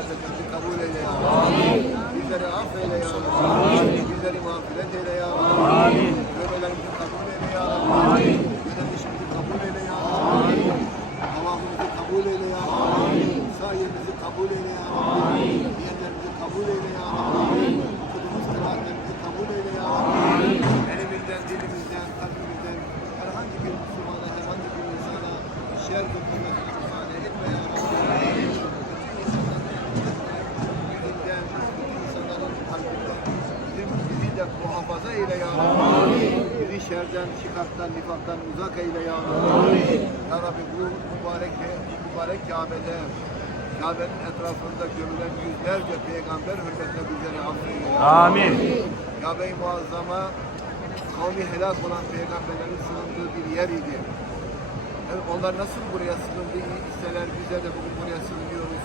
ibadetimizi kabul eyle ya Rabbi. Bizleri affeyle ya Rabbi. Bizleri mağfiret eyle ya Rabbi. Tövbelerimizi kabul eyle ya Rabbi. Yönetişimizi kabul eyle ya Rabbi. Havamızı kabul eyle ya Rabbi. Sayemizi kabul eyle ya Rabbi. Niyetlerimizi kabul eyle ya Rabbi. Okuduğumuz kıraatlerimizi kabul eyle ya Rabbi. Elimizden, dilimizden, kalbimizden herhangi bir Müslümana, herhangi bir insana şer dokunmasını müsaade etme ya Rabbi. İnsanların kalbinden bizi de muhafaza eyle ya Rabbi. Bizi şerden, şikaktan, nifaktan uzak eyle ya Rabbi. Ya Rabbi bu mübarek Kabe'de, Kabe'nin etrafında görülen yüzlerce peygamber hürmetine bizleri affeyle ya Rabbi. Amin. Kabe-i Muazzama kavmi helak olan peygamberlerin sığındığı bir yer idi. Yani onlar nasıl buraya sığındı isteler, bize de bugün buraya sığınıyoruz.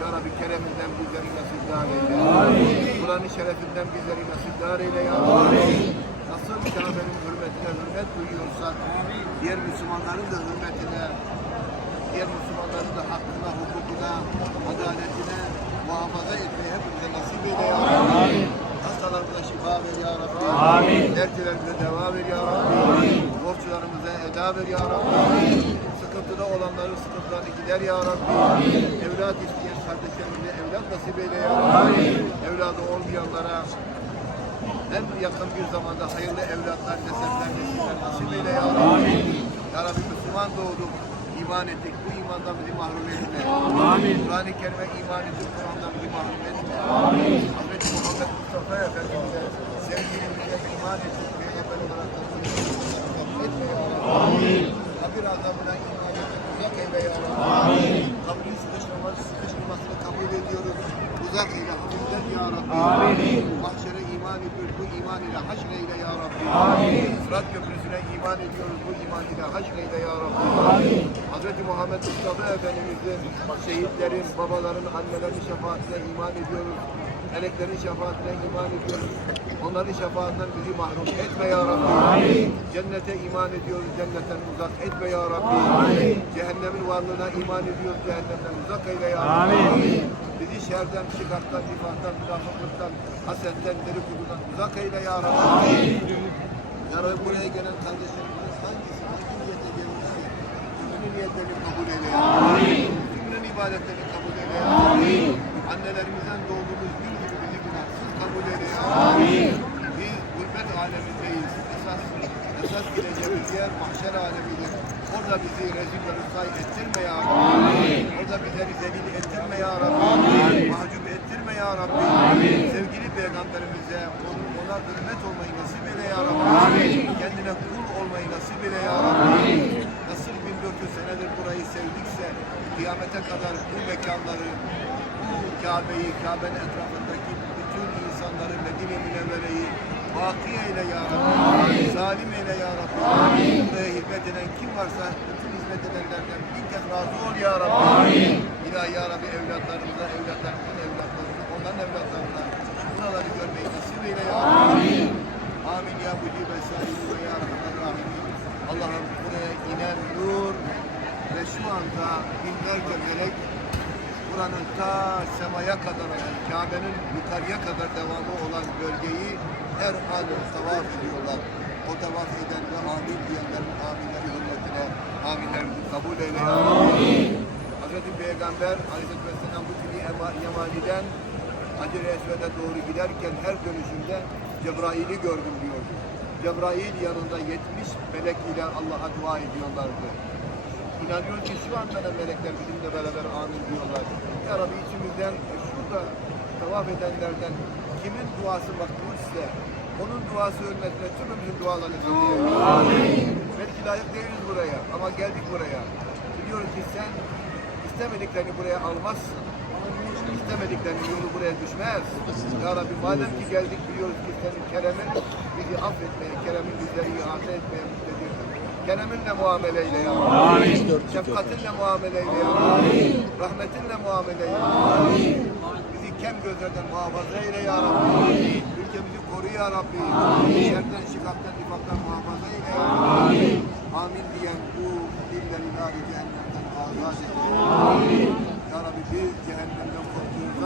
Ya Rabbi kereminden bizleri nasipdar eyle. Kur'an-ı şerefinden bizleri nasipdar eyle ya Rabbi. Nasıl Kabe'nin hürmetine hürmet duyuyorsak, diğer Müslümanların da hürmetine, diğer Müslümanların da hakkına, hukukuna, adaletine muhafaza etmeyi hepimize nasip eyle ya Rabbi. Hastalarımıza şifa ver ya Rabbi. Dertlerimize deva ver ya Rabbi. Borçlarımıza eda ver ya Rabbi. Sıkıntıda olanların sıkıntılarını gider ya Rabbi. Evlat isteyen kardeşlerimize evlat nasip eyle ya Rabbi. Evladı olmayanlara en yakın bir zamanda hayırlı evlatlar, nesepler, nesiller nasip eyle ya Rabbi. Ya Rabbi Müslüman doğduk, iman ettik. Bu imandan bizi mahrum etme. Kur'an-ı Kerim'e iman ettik, Kur'an'dan bizi mahrum etme. Hazreti Muhammed Mustafa Efendimiz'e sevgilimize iman ettik. Peygamber olarak kabul etme ya Rabbi. Kabir azabına iman ettik. Uzak eyle ya Rabbi. Kabrin sıkıştırmasını kabul ediyoruz. Uzak eyle, hafiflet ya Rabbi. Mahşere iman ediyoruz. Bu iman ile haşreyle ya Rabbi. Sırat köprüsüne iman ediyoruz. Bu iman ile haşreyle ya Rabbi. Hazreti Muhammed Mustafa Efendimiz'in, şehitlerin, babaların, annelerin şefaatine iman ediyoruz. Meleklerin şefaatine iman ediyoruz. Onların şefaatinden bizi mahrum etme ya Rabbi. Cennete iman ediyoruz. Cennetten uzak etme ya Rabbi. Cehennemin varlığına iman ediyoruz. Cehennemden uzak eyle ya Rabbi. Bizi şerden, şikaktan, nifaktan, münafıklıktan, hasetten, dedikodudan uzak eyle ya Rabbi. Ya Rabbi buraya gelen kardeşlerimizin hangisi, hangi niyete gelmişse tümünün niyetlerini kabul eyle ya Rabbi. Tümünün ibadetlerini kabul eyle ya Rabbi. Annelerimizden doğduğumuz gün gibi bizi günahsız kabul eyle ya Rabbi. Biz gurbet alemindeyiz. Esas gideceğimiz yer mahşer alemidir. Orada bizi rezil ve rüsvay ettirme ya Rabbi. Orada bizleri zelil ettirme ya Rabbi. Mahcup ettirme ya Rabbi. Sevgili peygamberimize ona hürmet olmayı nasip eyle ya Rabbi. Kendine kul olmayı nasip eyle ya Rabbi. Nasıl 1400 senedir burayı sevdikse kıyamete kadar bu mekanları, bu Kabe'yi, Kabe'nin etrafındaki bütün insanları, Medine Münevvere'yi baki eyle ya Rabbi. Zalim eyle ya Rabbi. Buraya hizmet eden kim varsa bütün hizmet edenlerden bin kez razı ol ya Rabbi. İlahi ya Rabbi evlatlarımıza, evlatlarımızın evlatlarına, onların evlatlarına buraları görmeyi nasip eyle ya Rabbi. Amin ya Mucib-i Sâlim ve ya Rahman-Rahim. Allah'ım buraya inen nur ve şu anda binlerce melek buranın ta semaya kadar olan, Kabe'nin yukarıya kadar devamı olan bölgeyi her an tavaf ediyorlar. O tavaf eden ve amin diyenlerin aminleri hürmetine aminlerimizi kabul eyle ya Rabbi. Hazreti Peygamber Aleyhisselatü Vesselam bu gibi Yemani'den Hacer-i Esved'e doğru giderken her dönüşünde Cebrail'i gördüm diyordu. Cebrail yanında 70 melek ile Allah'a dua ediyorlardı. İnanıyorum ki şu anda da melekler bizimle beraber amin diyorlar. Ya Rabbi içimizden şurada tavaf edenlerden kimin duası makbulse onun duası hürmetine tümümüzün dualarını kabul eyle. Belki layık değiliz buraya ama geldik buraya. Biliyoruz ki sen istemediklerini buraya almazsın. İstemediklerinin yolu buraya düşmez. Ya Rabbi madem ki geldik biliyoruz ki senin keremin bizi affetmeye, keremin bizleri ihate etmeye muktedirdir. Kereminle muamele eyle ya Rabbi. Şefkatinle muamele eyle ya Rabbi. Rahmetinle muamele eyle ya Rabbi. Bizi kem gözlerden muhafaza eyle ya Rabbi. Ülkemizi koru ya Rabbi. Şerden, şikaktan, nifaktan muhafaza eyle ya Rabbi. Amin diyen bu dilleri nâri cehennemden azat eyle. Ya Rabbi biz cehennemden korkuyoruz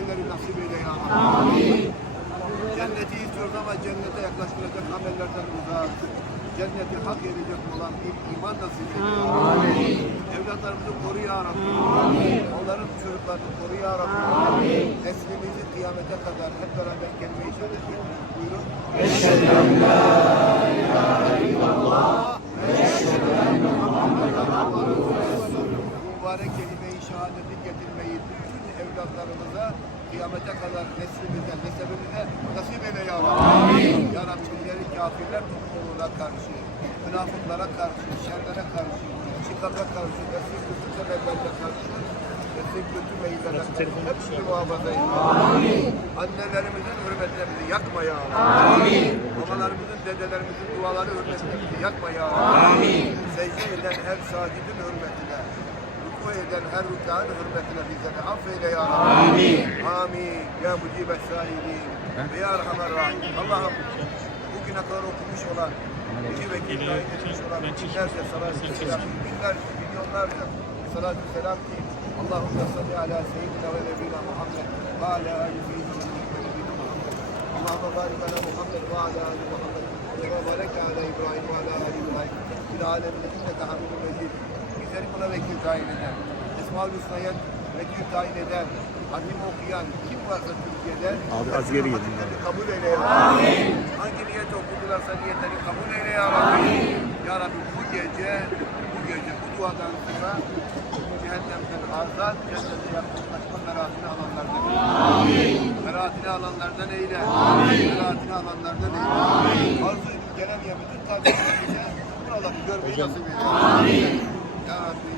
amelleri nasip eyle ya Rabbi. Cenneti istiyoruz ama cennete yaklaştıracak amellerden uzak. Cenneti hak edecek olan bir iman nasip eyle. Evlatlarımızı koru ya Rabbi. Onların çocuklarını koru ya Rabbi. Neslimizi kıyamete kadar hep beraber kelime-i şehadet ediyoruz. Buyurun. Eşhedü en la ilahe illallah ve eşhedü enne Muhammeden abduhu ve resulühü. Mübarek kelime-i şehadeti getirmeyi bütün evlatlarımıza kıyamete kadar neslimize, nesebimize nasip eyle ya Rabbi. Ya Rabbi bizleri kafirler topluluğuna karşı, münafıklara karşı, şerlere karşı, çıkaka karşı, nesli kötü sebeplerine karşı, nesli kötü meyvelerine karşı hepsini muhafaza eyle. Annelerimizin hürmetlerini yakma ya Rabbi. Babalarımızın, dedelerimizin duaları hürmetlerini yakma ya Rabbi. Secde eden her sacidin hürmetine, ruku eden her rükûn hürmetine bizleri affeyle ya Rabbi. Amin. Ya mucibe sailin ve ya erhamer rahim. Allah'ım bugüne kadar okumuş olan, iki vekil tayin etmiş olan binlerce salatü selam, binlerce, milyonlarca salatü selam ki Allahümme salli ala seyyidina ve nebina Muhammed ve ala ali seyyidina ve nebina Muhammed. Allahümme barik ala Muhammed ve ala ali Muhammed ve barik ala İbrahim ve ala ali İbrahim fil alemin inneke hamidun mecid. Bizleri buna vekil tayin eden, Esma-ül Hüsna'ya vekil tayin eden, hatim okuyan kim varsa Türkiye'de abi az geri gidin. Kabul eyle ya Rabbi. Hangi niyet okudularsa niyetleri kabul eyle ya Rabbi. Ya Rabbi bu gece bu duadan sonra cehennemden azat, cennete yaklaşma merahatini alanlardan eyle. Merahatini alanlardan eyle. Merahatini alanlardan eyle. Arzu gelemeyen bütün kardeşlerimize buraları görmeyi nasip eyle. Ya Rabbi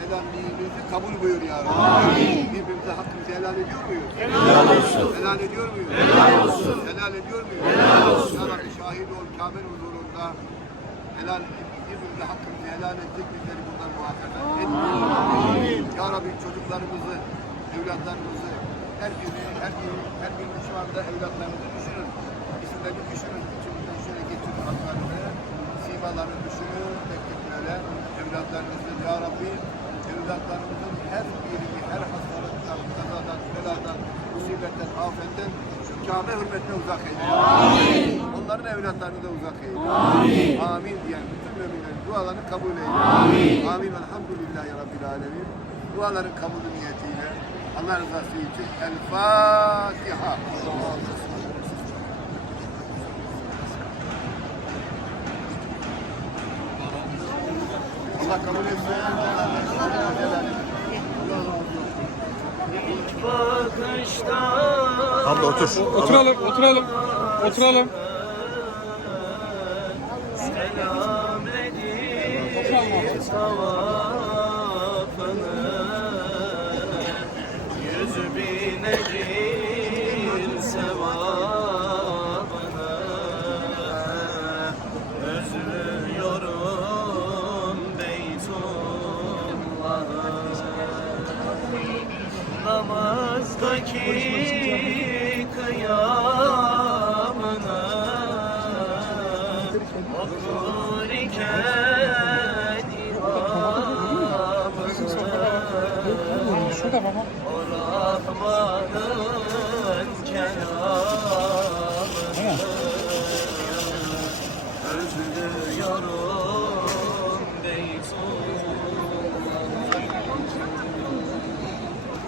helalliğimizi kabul buyur ya Rabbi. Birbirimize hakkımızı helal ediyor muyuz? Helal olsun. Helal ediyor muyuz? Helal olsun. Helal ediyor muyuz? Helal olsun. Ya Rabbi şahit ol Kabe'nin huzurunda helal birbirimize hakkımızı helal edecek bizleri bundan muhafaza et. Ya Rabbi çocuklarımızı, evlatlarımızı, her birini şu anda evlatlarımızı düşünün. İsimlerini düşünün. İçimizden şöyle getirin haklarını, simalarını düşünün. Tek tek böyle evlatlarımızı ya Rabbi evlatlarımızın her birini, her hastalıktan, kazadan, beladan, musibetten, afetten şu Kabe hürmetine uzak eyle. Onların evlatlarını da uzak eyle. Amin diyen bütün müminlerin dualarını kabul eyle. Amin. Elhamdülillahi Rabbil alemin. Duaların kabulü niyetiyle Allah rızası için El Fatiha. Allah kabul etsin. Abla otur. Oturalım. Selam edin tavafını, 100 bin ecir sevabını, özlüyorum Beytullah'ı, namazdaki kıyamını okur iken imamını, Şurada baba. o Rahman'ın kelamını özlüyorum Beytullah'ı.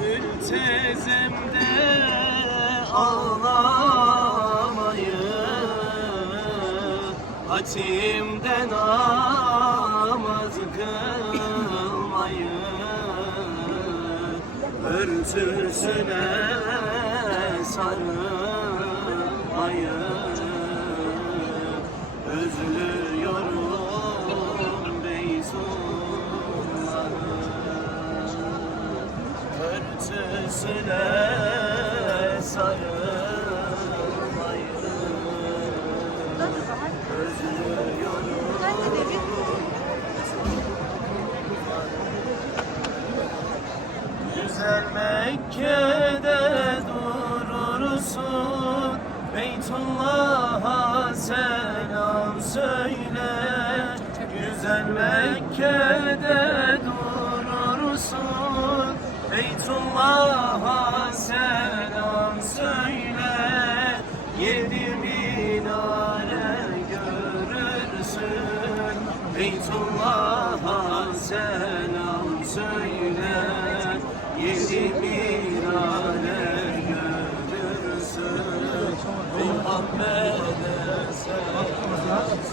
Mültezemde ağlamayı, hatimde namaz kılmayı, örtüsüne sarılmayı özlüyorum Beytullah'ı. Örtüsüne sarılmayı özlüyorum. Güzel Mekke'de durursun, Beytullah'a selam söyle. Güzel Mekke'de durursun, Beytullah'a selam söyle, 7.000 alem görürsün. Beytullah'a selam söyle, 7.000 alem görürsün. Muhammed'e selam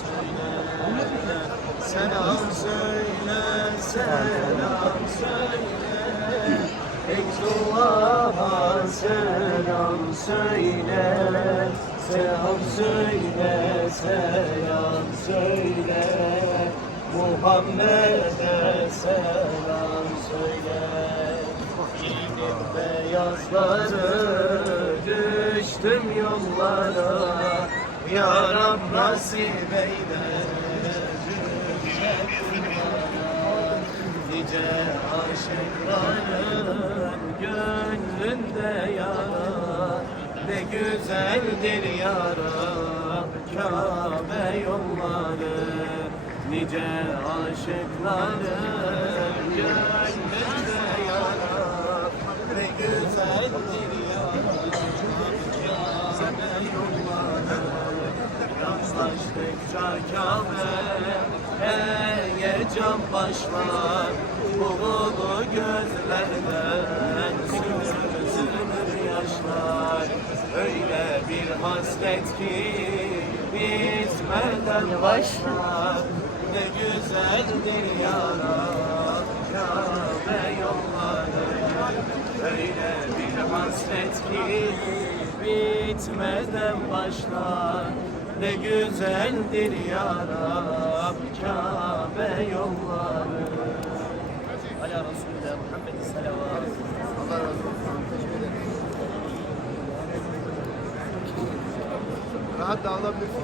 söyle, selam söyle, selam söyle. Beytullah'a selam söyle, selam söyle, selam söyle. Muhammed'e selam söyle. Giydim beyazları, düştüm yollara. Ya Rab nasip eyle nice aşıkların gönlünde yara. Ne güzeldir yara Kabe yolları. Nice aşıkların gönlünde yara. Ne güzeldir yara Kabe yolları. Yaklaştıkça Kabe heyecan başlar. Buğulu gözlerden süzülür yaşlar. Öyle bir hasret ki bitmeden başlar. Ne güzeldir ya Rab Kabe yolları. Öyle bir hasret ki bitmeden başlar. Ne güzeldir ya Rab Kabe yolları. Ala Resulullah Muhammed salavat. Allah razı olsun. Teşekkür ederim. Rahat dağılabilirsin.